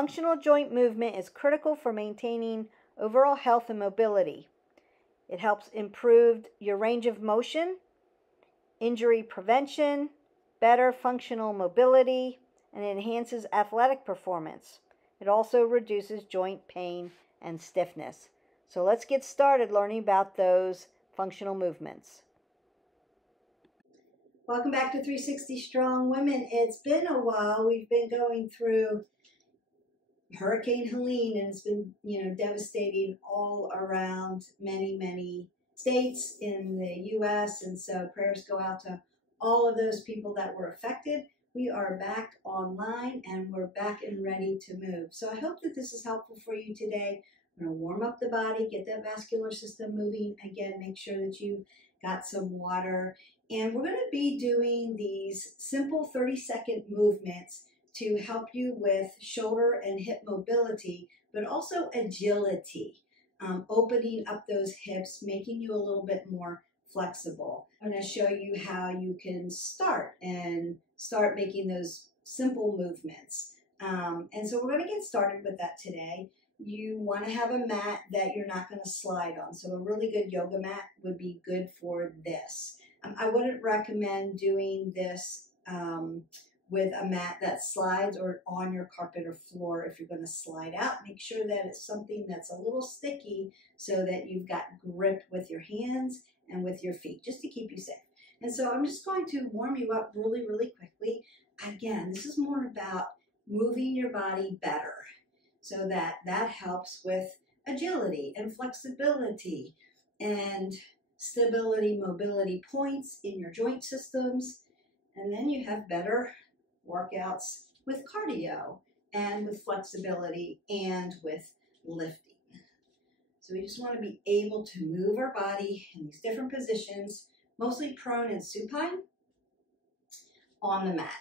Functional joint movement is critical for maintaining overall health and mobility. It helps improve your range of motion, injury prevention, better functional mobility, and enhances athletic performance. It also reduces joint pain and stiffness. So let's get started learning about those functional movements. Welcome back to 360 Strong Women. It's been a while. We've been going through Hurricane Helene, and it's been, devastating all around many states in the U.S. And so prayers go out to all of those people that were affected. We are back online and we're back and ready to move. So I hope that this is helpful for you today. I'm going to warm up the body, get that vascular system moving. Again, make sure that you got some water. And we're going to be doing these simple 30-second movements to help you with shoulder and hip mobility, but also agility, opening up those hips, making you a little bit more flexible. I'm going to show you how you can start making those simple movements. And so we're going to get started with that today. You want to have a mat that you're not going to slide on. So a really good yoga mat would be good for this. I wouldn't recommend doing this with a mat that slides or on your carpet or floor. If you're going to slide out, make sure that it's something that's a little sticky so that you've got grip with your hands and with your feet, just to keep you safe. And so I'm just going to warm you up really quickly. Again, this is more about moving your body better so that helps with agility and flexibility and stability, mobility points in your joint systems. And then you have better workouts with cardio and with flexibility and with lifting. So we just want to be able to move our body in these different positions, mostly prone and supine on the mat.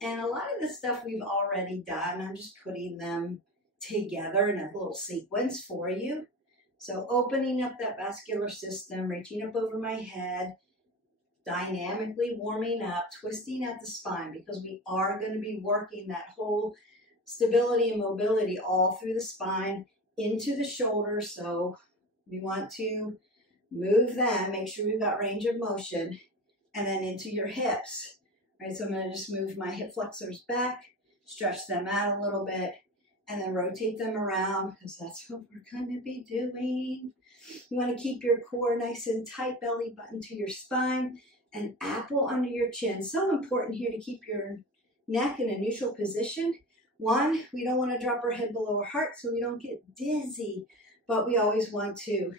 And a lot of this stuff we've already done. I'm just putting them together in a little sequence for you. So opening up that vascular system, reaching up over my head, dynamically warming up, twisting out the spine, because we are going to be working that whole stability and mobility all through the spine into the shoulders. So we want to move them, make sure we've got range of motion, and then into your hips. Right, so I'm going to just move my hip flexors back, stretch them out a little bit, and then rotate them around, because that's what we're going to be doing. You want to keep your core nice and tight, belly button to your spine, and apple under your chin. So important here to keep your neck in a neutral position. One, we don't want to drop our head below our heart so we don't get dizzy, but we always want to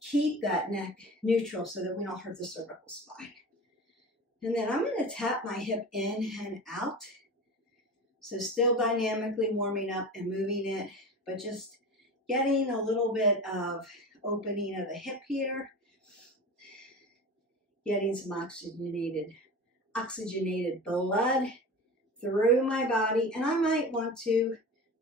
keep that neck neutral so that we don't hurt the cervical spine. And then I'm going to tap my hip in and out. So still dynamically warming up and moving it, but just getting a little bit of opening of the hip here. Getting some oxygenated blood through my body. And I might want to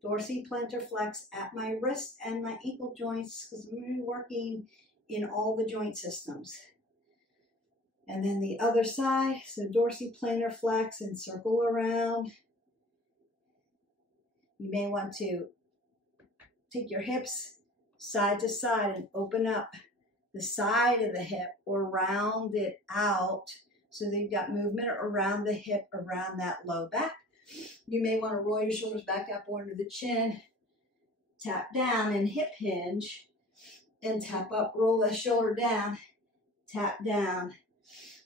dorsiplantar flex at my wrist and my ankle joints, because I'm going to be working in all the joint systems. And then the other side, so dorsiplantar flex and circle around. You may want to take your hips side to side and open up the side of the hip or round it out so that you've got movement around the hip, around that low back. You may want to roll your shoulders back up under the chin, tap down and hip hinge, and tap up, roll the shoulder down, tap down.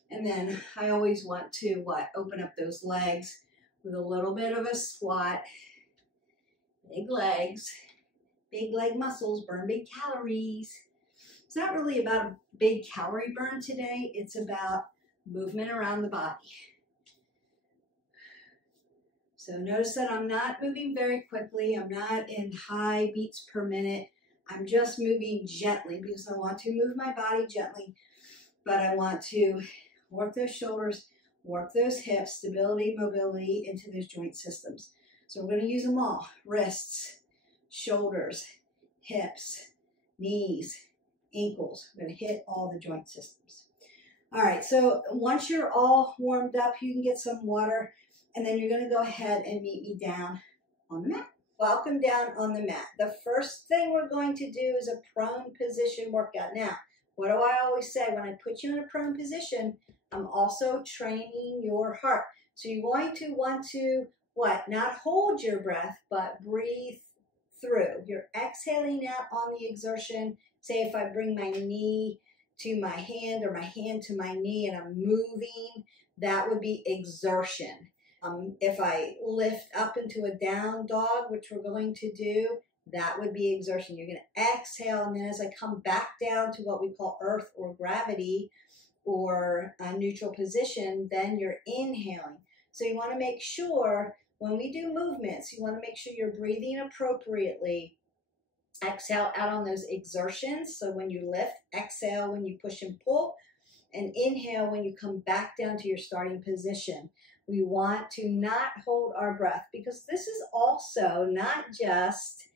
And then I always want to open up those legs with a little bit of a squat. Big legs, big leg muscles, burn big calories. It's not really about a big calorie burn today. It's about movement around the body. So notice that I'm not moving very quickly. I'm not in high beats per minute. I'm just moving gently because I want to move my body gently, but I want to work those shoulders, work those hips, stability, mobility into those joint systems. So we're going to use them all. Wrists, shoulders, hips, knees, ankles. We're going to hit all the joint systems. All right, so once you're all warmed up, you can get some water, and then you're going to go ahead and meet me down on the mat. Welcome down on the mat. The first thing we're going to do is a prone position workout. Now, what do I always say? When I put you in a prone position, I'm also training your heart. So you're going to want to, what? Not hold your breath, but breathe through. You're exhaling out on the exertion. Say if I bring my knee to my hand or my hand to my knee and I'm moving, that would be exertion. If I lift up into a down dog, which we're going to do, that would be exertion. You're going to exhale, and then as I come back down to what we call earth or gravity or a neutral position, then you're inhaling. So you want to make sure when we do movements, you want to make sure you're breathing appropriately. Exhale out on those exertions. So when you lift, exhale when you push and pull, and inhale when you come back down to your starting position. We want to not hold our breath because this is also not just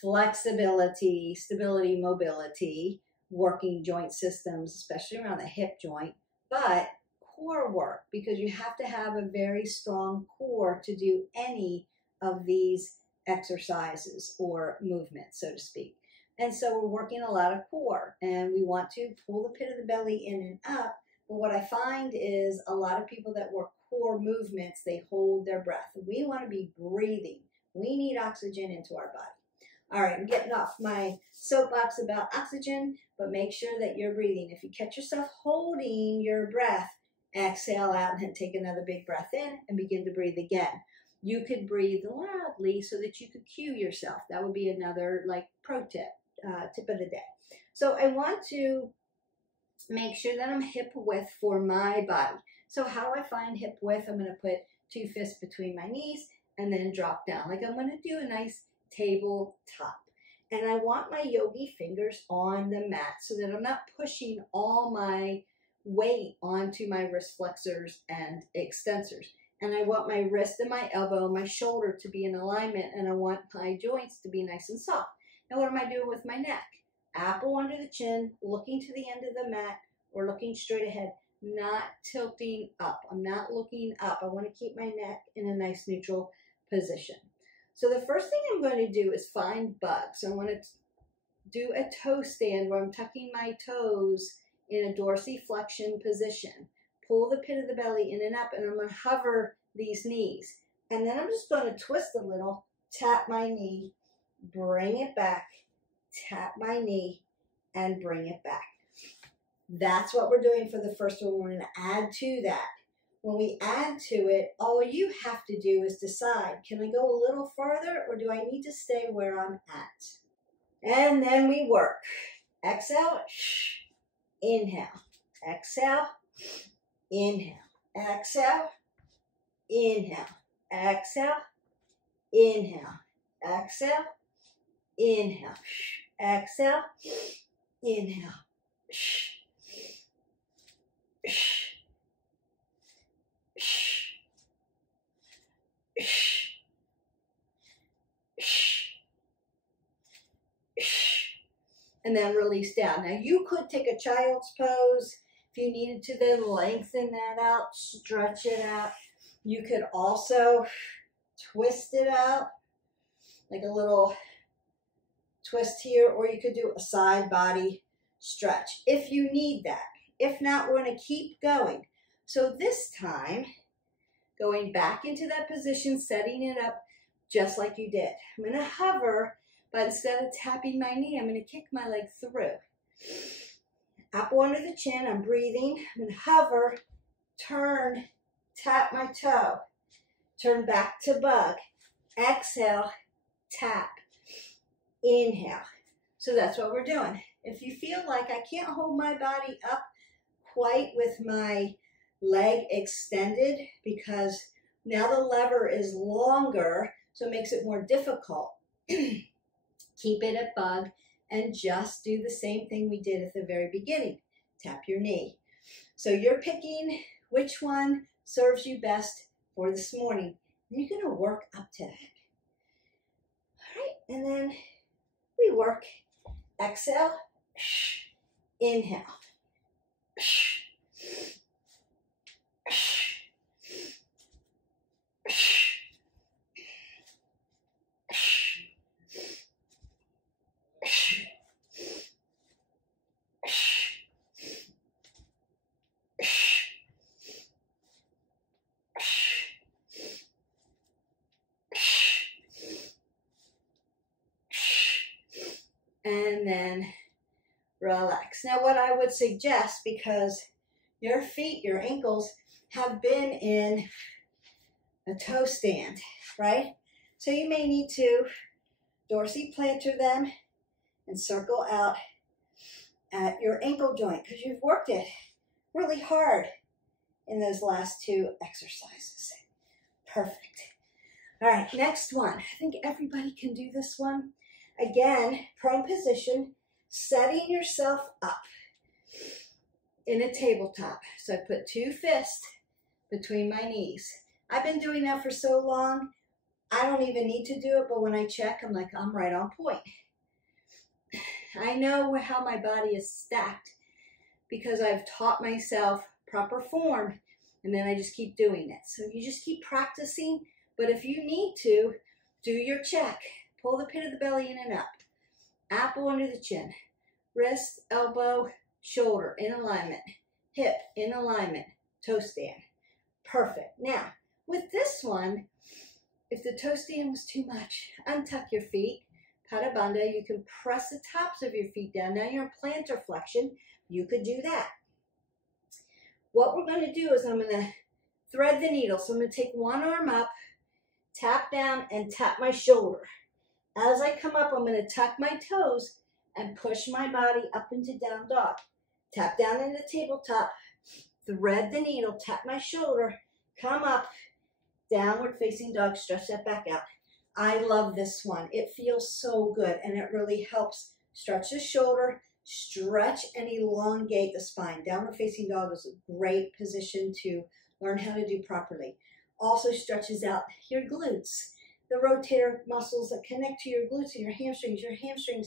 flexibility, stability, mobility, working joint systems, especially around the hip joint, but core work, because you have to have a very strong core to do any of these exercises or movements, so to speak. And so we're working a lot of core, and we want to pull the pit of the belly in and up. But what I find is a lot of people that work core movements, they hold their breath. We want to be breathing. We need oxygen into our body. All right, I'm getting off my soapbox about oxygen, but make sure that you're breathing. If you catch yourself holding your breath, exhale out and then take another big breath in and begin to breathe again. You could breathe loudly so that you could cue yourself. That would be another pro tip, tip of the day. So I want to make sure that I'm hip width for my body. So how do I find hip width? I'm going to put 2 fists between my knees and then drop down. Like I'm going to do a nice tabletop. And I want my yogi fingers on the mat so that I'm not pushing all my weight onto my wrist flexors and extensors. And I want my wrist and my elbow and my shoulder to be in alignment, and I want my joints to be nice and soft. Now what am I doing with my neck? Apple under the chin, looking to the end of the mat or looking straight ahead, not tilting up. I'm not looking up. I want to keep my neck in a nice neutral position. So the first thing I'm going to do is find bugs. I want to do a toe stand where I'm tucking my toes in a dorsiflexion position. Pull the pit of the belly in and up, and I'm going to hover these knees. And then I'm just going to twist a little, tap my knee, bring it back, tap my knee, and bring it back. That's what we're doing for the first one. We're going to add to that. When we add to it, all you have to do is decide, can I go a little further or do I need to stay where I'm at? And then we work. Exhale, inhale, exhale, inhale, exhale, inhale, exhale, inhale, exhale, inhale, exhale, inhale, and then release down. Now you could take a child's pose if you needed to, then lengthen that out, stretch it out. You could also twist it out, like a little twist here, or you could do a side body stretch if you need that. If not, we're going to keep going. So this time, going back into that position, setting it up just like you did. I'm going to hover, but instead of tapping my knee, I'm going to kick my leg through. Apple under the chin, I'm breathing. I'm going to hover, turn, tap my toe, turn back to bug, exhale, tap, inhale. So that's what we're doing. If you feel like I can't hold my body up quite with my leg extended because now the lever is longer, so it makes it more difficult. Keep it at bug and just do the same thing we did at the very beginning. Tap your knee. So you're picking which one serves you best for this morning. And you're going to work up to that. All right, and then we work. Exhale, inhale. and then relax. Now what I would suggest, because your feet, your ankles have been in a toe stand, right? So you may need to dorsiplantar them and circle out at your ankle joint because you've worked it really hard in those last two exercises. Perfect. All right, next one. I think everybody can do this one. Again, prone position, setting yourself up in a tabletop. So I put two fists between my knees. I've been doing that for so long, I don't even need to do it, but when I check, I'm like, I'm right on point. I know how my body is stacked because I've taught myself proper form, and then I just keep doing it. So you just keep practicing, but if you need to, do your check. Pull the pit of the belly in and up. Apple under the chin. Wrist, elbow, shoulder in alignment. Hip in alignment. Toe stand. Perfect. Now, with this one, if the toe stand was too much, untuck your feet. Pada bandha, you can press the tops of your feet down. Now you're in plantar flexion. You could do that. What we're going to do is I'm going to thread the needle. So I'm going to take one arm up, tap down, and tap my shoulder. As I come up, I'm going to tuck my toes and push my body up into down dog. Tap down into tabletop, thread the needle, tap my shoulder, come up, downward facing dog, stretch that back out. I love this one. It feels so good, and it really helps stretch the shoulder, stretch and elongate the spine. Downward facing dog is a great position to learn how to do properly. Also stretches out your glutes, the rotator muscles that connect to your glutes and your hamstrings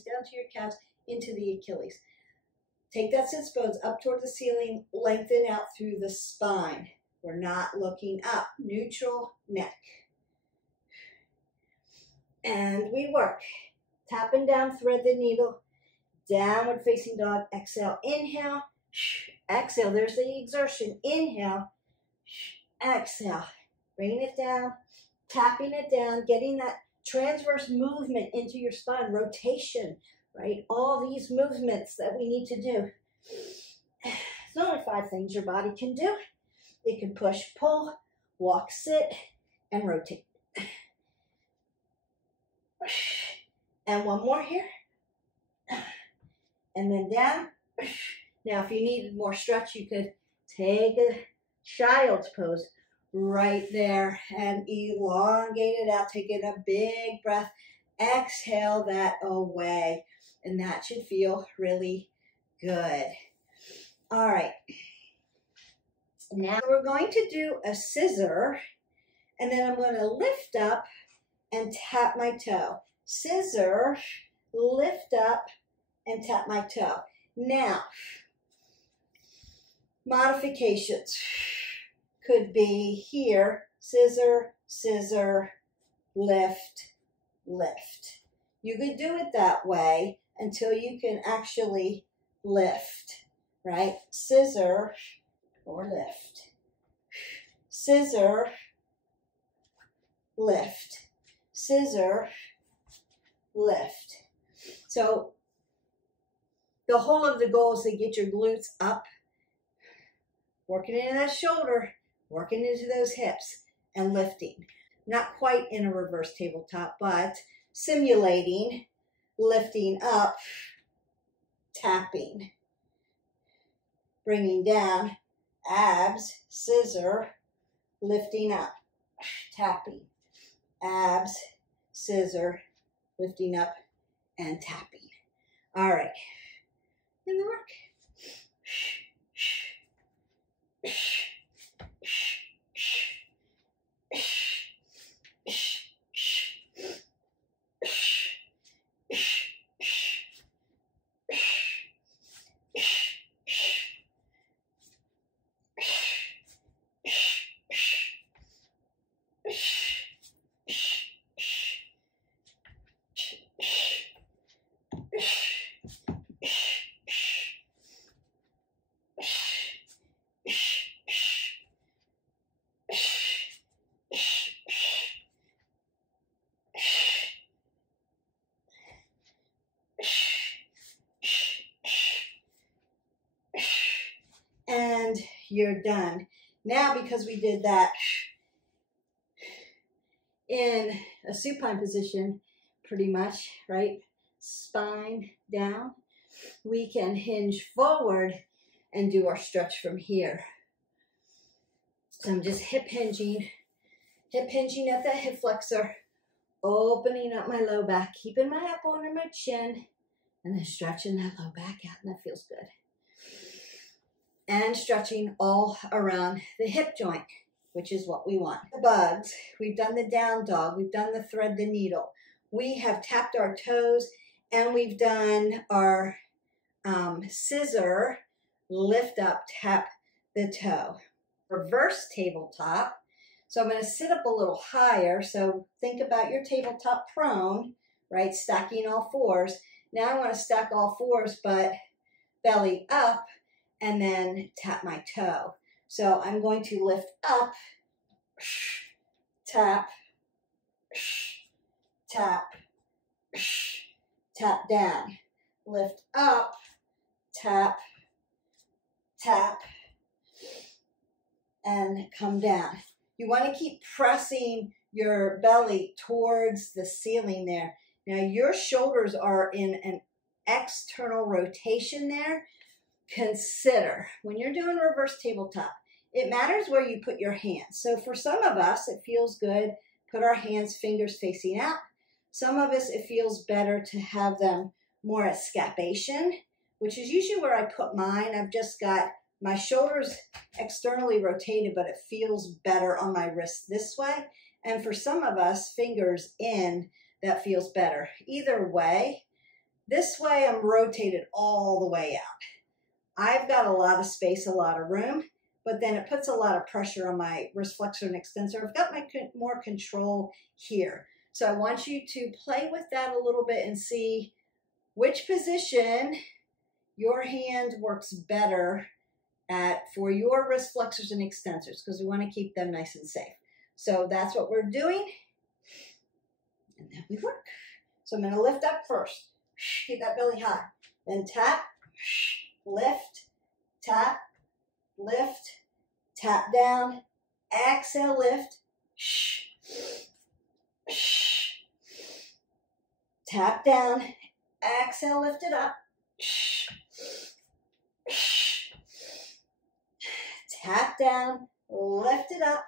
down to your calves, into the Achilles. Take that sits bones up toward the ceiling, lengthen out through the spine. We're not looking up. Neutral neck. And we work. Tapping down, thread the needle, downward facing dog, exhale, inhale, exhale, there's the exertion, inhale, exhale, bringing it down, tapping it down, getting that transverse movement into your spine, rotation, right? All these movements that we need to do. There's only 5 things your body can do. It can push, pull, walk, sit, and rotate. And one more here. And then down. Now, if you needed more stretch, you could take a child's pose right there and elongate it out, taking a big breath. Exhale that away, and that should feel really good. All right. Now we're going to do a scissor, and then I'm going to lift up and tap my toe. Scissor, lift up, and tap my toe. Now, modifications could be here, scissor, scissor, lift, lift. You could do it that way until you can actually lift, right? Scissor or lift. Scissor, lift. Scissor, lift. So the whole of the goal is to get your glutes up, working into that shoulder, working into those hips, and lifting. Not quite in a reverse tabletop, but simulating lifting up, tapping, bringing down, abs, scissor, lifting up, tapping, abs, scissor, lifting up, and tapping. All right, and the work. you're done. Now, because we did that in a supine position, pretty much, right? Spine down. We can hinge forward and do our stretch from here. So I'm just hip hinging at that hip flexor, opening up my low back, keeping my elbow under my chin, and then stretching that low back out, and that feels good. And stretching all around the hip joint, which is what we want. The bugs, we've done the down dog, we've done the thread the needle, we have tapped our toes, and we've done our scissor, lift up, tap the toe. Reverse tabletop. So I'm going to sit up a little higher. So think about your tabletop prone, right? Stacking all fours. Now I want to stack all fours, but belly up and then tap my toe. So I'm going to lift up, tap, tap, tap down. Lift up, tap, tap, and come down. You want to keep pressing your belly towards the ceiling there. Now your shoulders are in an external rotation there. Consider, when you're doing reverse tabletop, it matters where you put your hands. So for some of us, it feels good, put our hands, fingers facing out. Some of us, it feels better to have them more at scapation, which is usually where I put mine. I've just got my shoulders externally rotated, but it feels better on my wrist this way. And for some of us, fingers in, that feels better. Either way, this way I'm rotated all the way out. I've got a lot of space, a lot of room, but then it puts a lot of pressure on my wrist flexor and extensor. I've got my more control here. So I want you to play with that a little bit and see which position your hand works better at for your wrist flexors and extensors, because we want to keep them nice and safe. So that's what we're doing, and then we work. So I'm going to lift up first, keep that belly high, then tap, lift, tap, tap down, exhale, lift, tap down, exhale, lift it up, tap down, lift it up,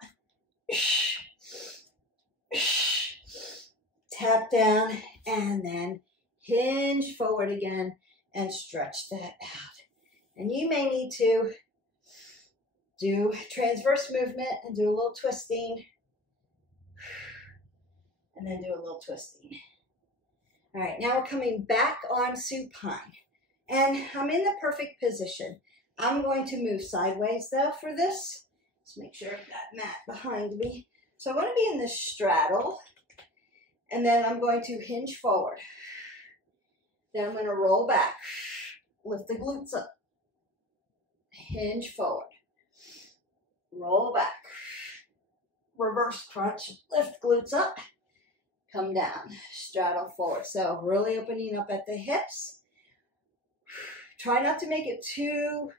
tap down, and then hinge forward again and stretch that out. And you may need to do transverse movement and do a little twisting, and then do a little twisting. All right, now we're coming back on supine, and I'm in the perfect position. I'm going to move sideways though for this. Let's make sure I've got mat behind me. So I want to be in this straddle, and then I'm going to hinge forward. Then I'm going to roll back, lift the glutes up, hinge forward, roll back, reverse crunch, lift glutes up, come down, straddle forward. So really opening up at the hips. Try not to make it too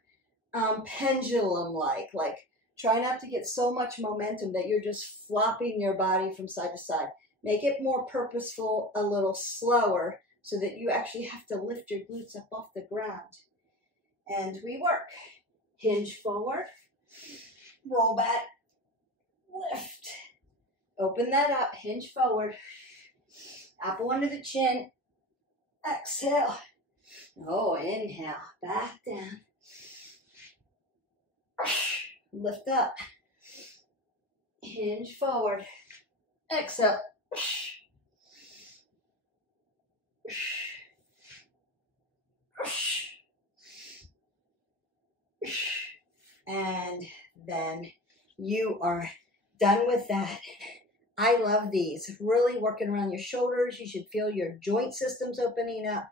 pendulum-like. Like, try not to get so much momentum that you're just flopping your body from side to side. Make it more purposeful, a little slower, so that you actually have to lift your glutes up off the ground. And we work. Hinge forward, roll back, lift. Open that up, hinge forward. Apple under the chin. Exhale. Oh, inhale, back down. Lift up. Hinge forward. Exhale. And then you are done with that. I love these. Really working around your shoulders. You should feel your joint systems opening up.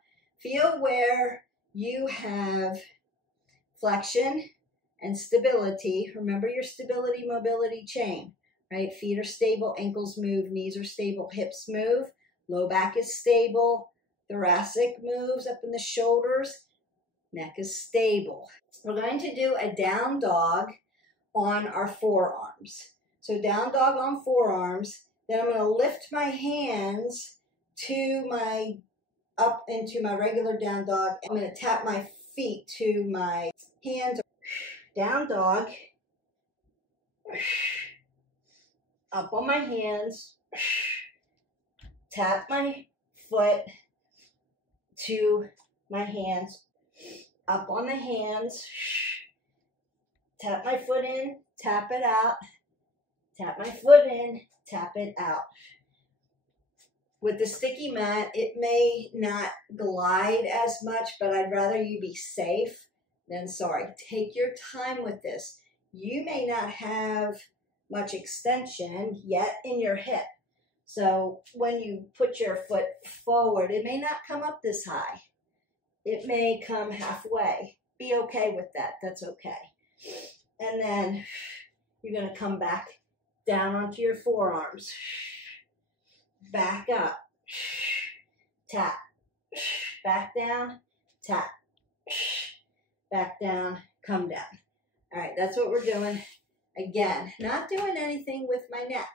Feel where you have flexion and stability. Remember your stability mobility chain, right? Feet are stable, ankles move, knees are stable, hips move, low back is stable, thoracic moves up in the shoulders, neck is stable. We're going to do a down dog on our forearms. So down dog on forearms. Then I'm going to lift my hands to my, up into my regular down dog. I'm going to tap my feet to my hands. Down dog. Up on my hands. Tap my foot to my hands. Up on the hands. Tap my foot in. Tap it out. Tap my foot in. Tap it out. With the sticky mat, it may not glide as much, but I'd rather you be safe than sorry. Take your time with this. You may not have much extension yet in your hip. So when you put your foot forward, it may not come up this high. It may come halfway. Be okay with that. That's okay. And then you're going to come back down onto your forearms. Back up. Tap. Back down. Tap. Back down. Come down. All right, that's what we're doing. Again, not doing anything with my neck.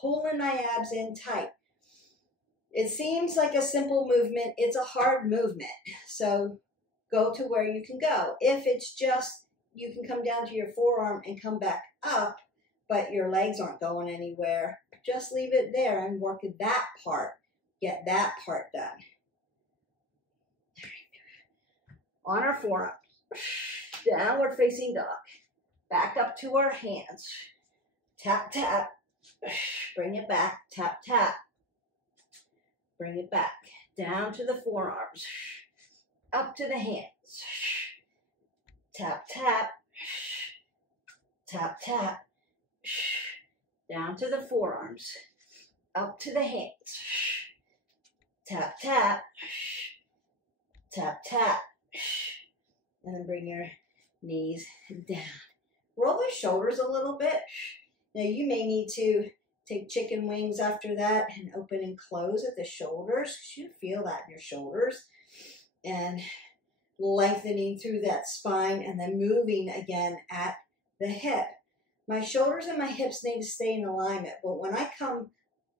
Pulling my abs in tight. It seems like a simple movement. It's a hard movement. So go to where you can go. If it's just you can come down to your forearm and come back up, but your legs aren't going anywhere, just leave it there and work that part. Get that part done. On our forearms. Downward facing dog. Back up to our hands. Tap, tap. Bring it back. Tap, tap. Bring it back. Down to the forearms. Up to the hands. Tap, tap. Tap, tap. Down to the forearms. Up to the hands. Tap, tap. Tap, tap. And then bring your knees down. Roll the shoulders a little bit. Now you may need to take chicken wings after that and open and close at the shoulders. You feel that in your shoulders. And lengthening through that spine and then moving again at the hip. My shoulders and my hips need to stay in alignment. But when I come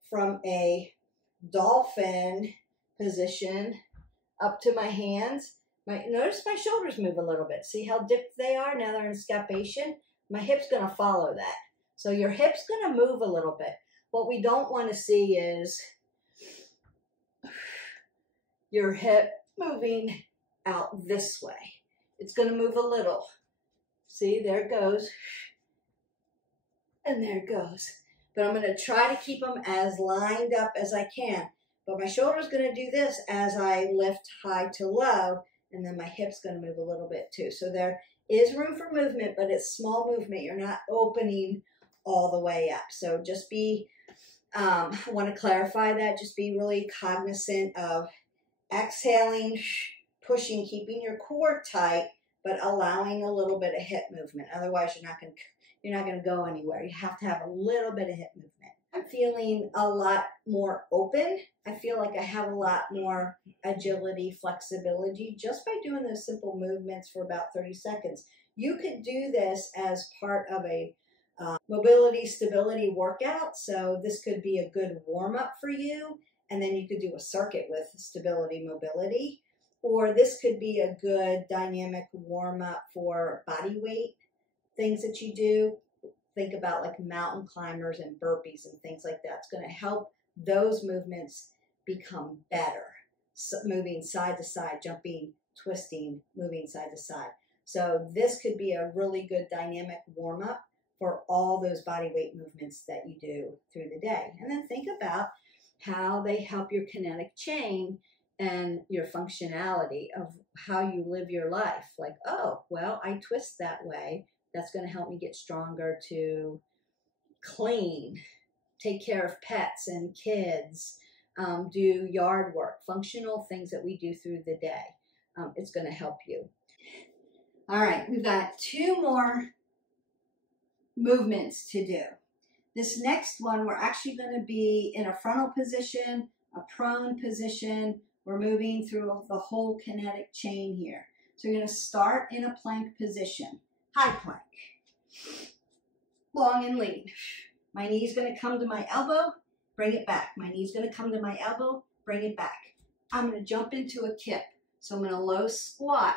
from a dolphin position up to my hands, notice my shoulders move a little bit. See how dipped they are? Now they're in scapation. My hip's going to follow that. So your hip's going to move a little bit. What we don't want to see is your hip moving out this way. It's going to move a little. See, there it goes. And there it goes. But I'm going to try to keep them as lined up as I can. But my shoulder's going to do this as I lift high to low. And then my hip's going to move a little bit too. So there is room for movement, but it's small movement. You're not opening all the way up. So just be, I want to clarify that. Just be really cognizant of exhaling, pushing, keeping your core tight, but allowing a little bit of hip movement. Otherwise, you're not going to go anywhere. You have to have a little bit of hip movement. I'm feeling a lot more open. I feel like I have a lot more agility, flexibility just by doing those simple movements for about 30 seconds. You could do this as part of a mobility stability workout. So this could be a good warm-up for you. And then you could do a circuit with stability mobility. Or this could be a good dynamic warm-up for body weight things that you do. Think about like mountain climbers and burpees and things like that. It's going to help those movements become better. So moving side to side, jumping, twisting, moving side to side. So this could be a really good dynamic warm-up for all those body weight movements that you do through the day. And then think about how they help your kinetic chain and your functionality of how you live your life. Like, oh, well, I twist that way. That's going to help me get stronger to clean, take care of pets and kids, do yard work, functional things that we do through the day. It's going to help you. All right, we've got 2 more movements to do. This next one, we're actually going to be in a frontal position, a prone position. We're moving through the whole kinetic chain here. So you're going to start in a plank position. High plank. long and lean. My knee's going to come to my elbow, bring it back. My knee's going to come to my elbow, bring it back. I'm going to jump into a kip. So I'm going to low squat,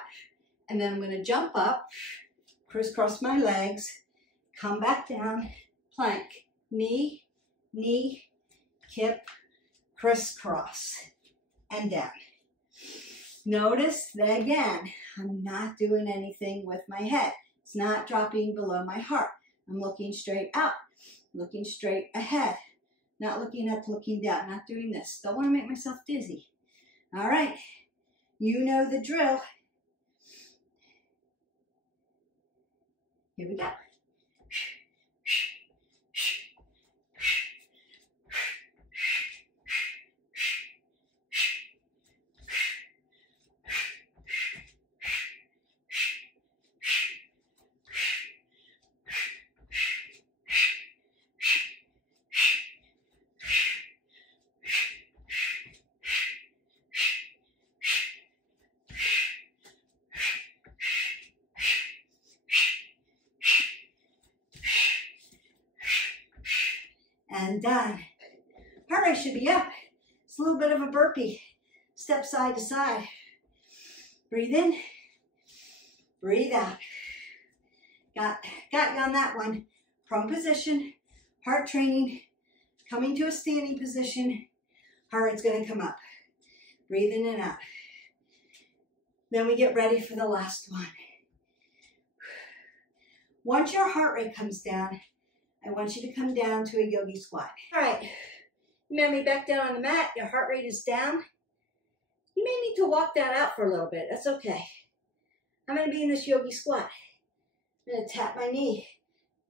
and then I'm going to jump up, crisscross my legs, come back down, plank, knee, knee, kip, crisscross, and down. Notice that again, I'm not doing anything with my head. It's not dropping below my heart. I'm looking straight up, looking straight ahead, not looking up, looking down, not doing this. Don't want to make myself dizzy. All right, you know the drill. Here we go. And done. Heart rate should be up. It's a little bit of a burpee. Step side to side. Breathe in. Breathe out. Got you on that one. Prone position. Heart training. Coming to a standing position. Heart rate's going to come up. Breathe in and out. Then we get ready for the last one. Once your heart rate comes down, I want you to come down to a yogi squat. All right, you may be back down on the mat. Your heart rate is down. You may need to walk that out for a little bit. That's okay. I'm going to be in this yogi squat. I'm going to tap my knee,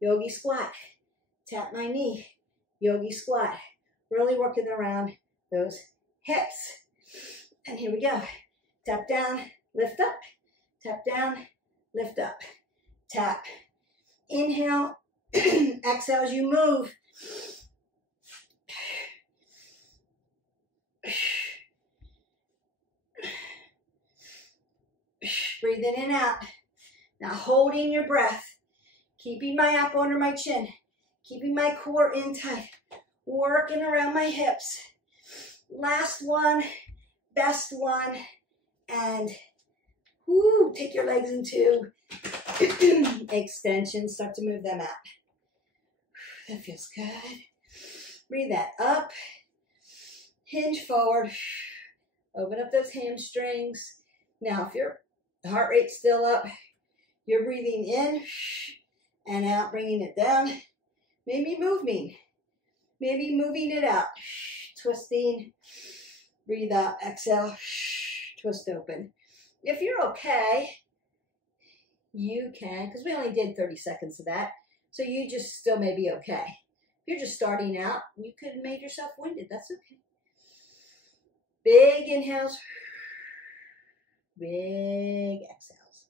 yogi squat. Tap my knee, yogi squat. Really working around those hips. And here we go. Tap down, lift up. Tap down, lift up. Tap. Inhale. Exhale as you move. Breathe in and out. Now holding your breath. Keeping my up under my chin. Keeping my core in tight. Working around my hips. Last one. Best one. And whoo, take your legs into extension. Start to move them out. That feels good. Breathe that up. Hinge forward. Open up those hamstrings. Now, if your heart rate's still up, you're breathing in and out, bringing it down. Maybe moving. Maybe moving it out. Twisting. Breathe out. Exhale. Twist open. If you're okay, you can, because we only did 30 seconds of that. So you just still may be okay. If you're just starting out, you could have made yourself winded. That's okay. Big inhales. Big exhales.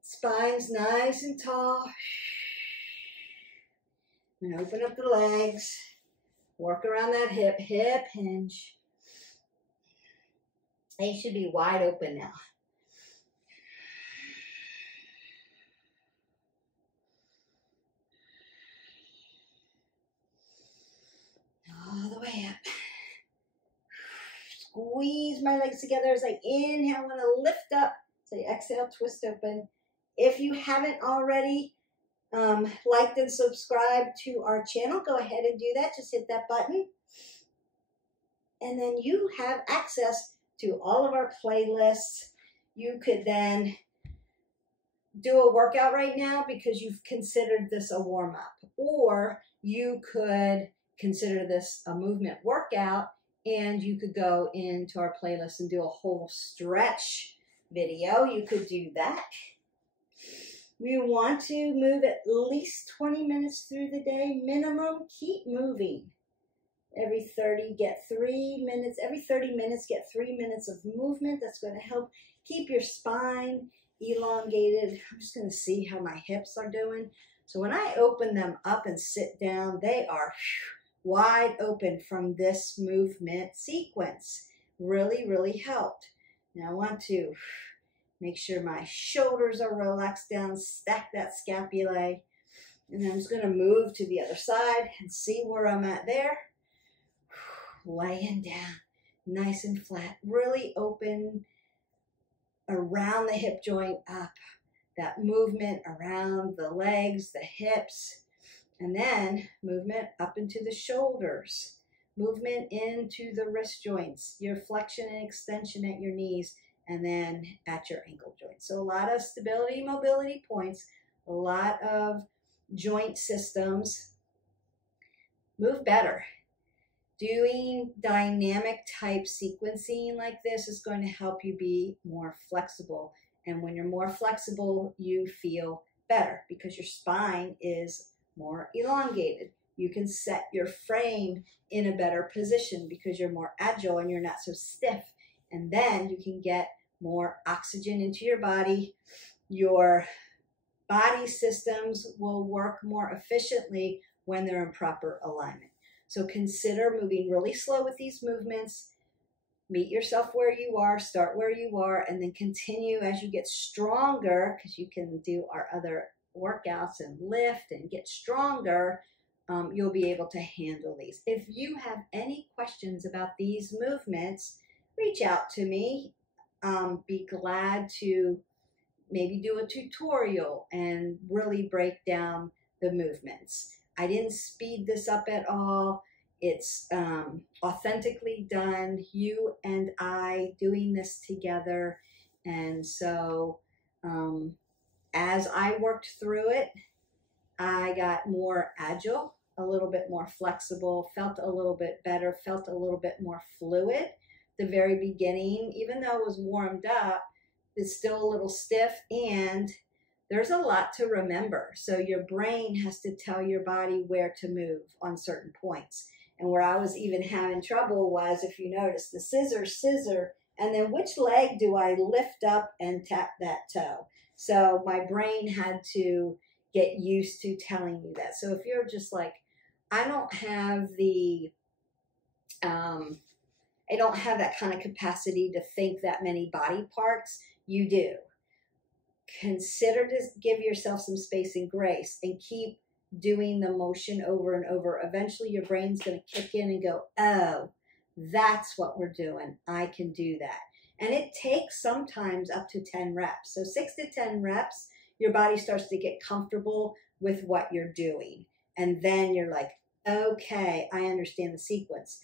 Spine's nice and tall. And open up the legs. Work around that hip hinge. They should be wide open now. All the way up. Squeeze my legs together as I inhale. I want to lift up. So you exhale, twist open. If you haven't already liked and subscribed to our channel, go ahead and do that. Just hit that button. And then you have access to all of our playlists. You could then do a workout right now because you've considered this a warm-up. Or you could consider this a movement workout, and you could go into our playlist and do a whole stretch video. You could do that. We want to move at least 20 minutes through the day. Minimum, keep moving. Every 30, get 3 minutes. Every 30 minutes, get 3 minutes of movement. That's going to help keep your spine elongated. I'm just going to see how my hips are doing. So when I open them up and sit down, they are wide open from this movement sequence. Really, really helped. Now I want to Make sure my shoulders are relaxed down, stack that scapulae. And then I'm just gonna move to the other side and see where I'm at there. Laying down, nice and flat, really open around the hip joint up. That movement around the legs, the hips, and then movement up into the shoulders, movement into the wrist joints, your flexion and extension at your knees, and then at your ankle joints. So a lot of stability, mobility points, a lot of joint systems. Move better. Doing dynamic type sequencing like this is going to help you be more flexible. And when you're more flexible, you feel better because your spine is more elongated. You can set your frame in a better position because you're more agile and you're not so stiff. And then you can get more oxygen into your body. Your body systems will work more efficiently when they're in proper alignment. So consider moving really slow with these movements. Meet yourself where you are, start where you are, and then continue as you get stronger, because you can do our other workouts and lift and get stronger. You'll be able to handle these. If you have any questions about these movements, reach out to me. Be glad to maybe do a tutorial and really break down the movements. I didn't speed this up at all. It's authentically done, you and I doing this together. And so as I worked through it, I got more agile, a little bit more flexible, felt a little bit better, felt a little bit more fluid. The very beginning, even though it was warmed up, it's still a little stiff, and there's a lot to remember. So your brain has to tell your body where to move on certain points. And where I was even having trouble was, if you notice, the scissor, and then which leg do I lift up and tap that toe? So my brain had to get used to telling you that. So if you're just like, I don't have that kind of capacity to think that many body parts, you do. Consider to give yourself some space and grace and keep doing the motion over and over. Eventually your brain's going to kick in and go, oh, that's what we're doing. I can do that. And it takes sometimes up to 10 reps. So 6 to 10 reps, your body starts to get comfortable with what you're doing. And then you're like, okay, I understand the sequence.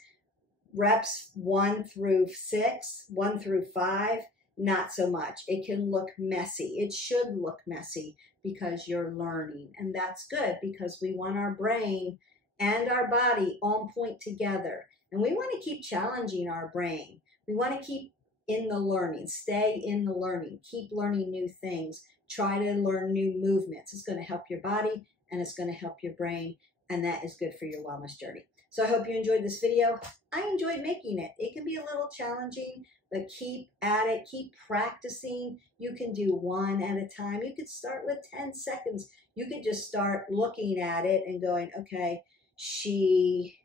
Reps 1 through 6, 1 through 5, not so much. It can look messy. It should look messy because you're learning. And that's good because we want our brain and our body on point together. And we want to keep challenging our brain. We want to keep in the learning, stay in the learning, keep learning new things, try to learn new movements. It's going to help your body and it's going to help your brain, and that is good for your wellness journey. So I hope you enjoyed this video. I enjoyed making it. It can be a little challenging, but keep at it, keep practicing. You can do one at a time. You could start with 10 seconds. You could just start looking at it and going, okay, she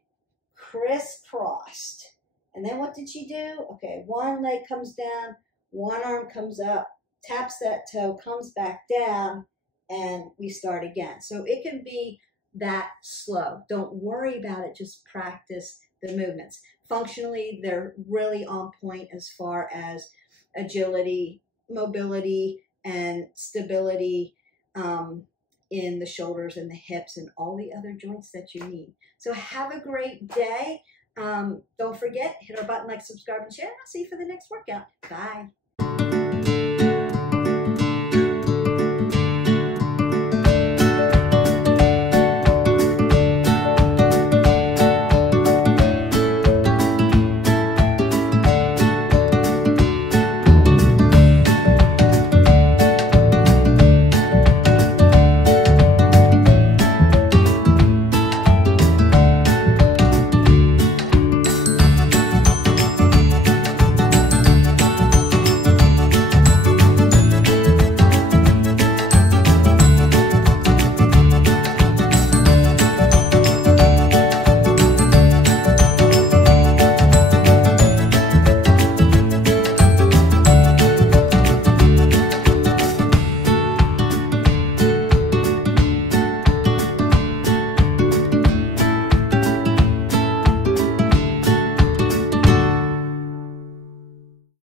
crisscrossed. And then what did she do? Okay, one leg comes down, one arm comes up, taps that toe, comes back down, and we start again. So it can be that slow. Don't worry about it. Just practice the movements. Functionally, they're really on point as far as agility, mobility, and stability in the shoulders and the hips and all the other joints that you need. So have a great day. Don't forget, hit our button, like, subscribe, and share. I'll see you for the next workout. Bye.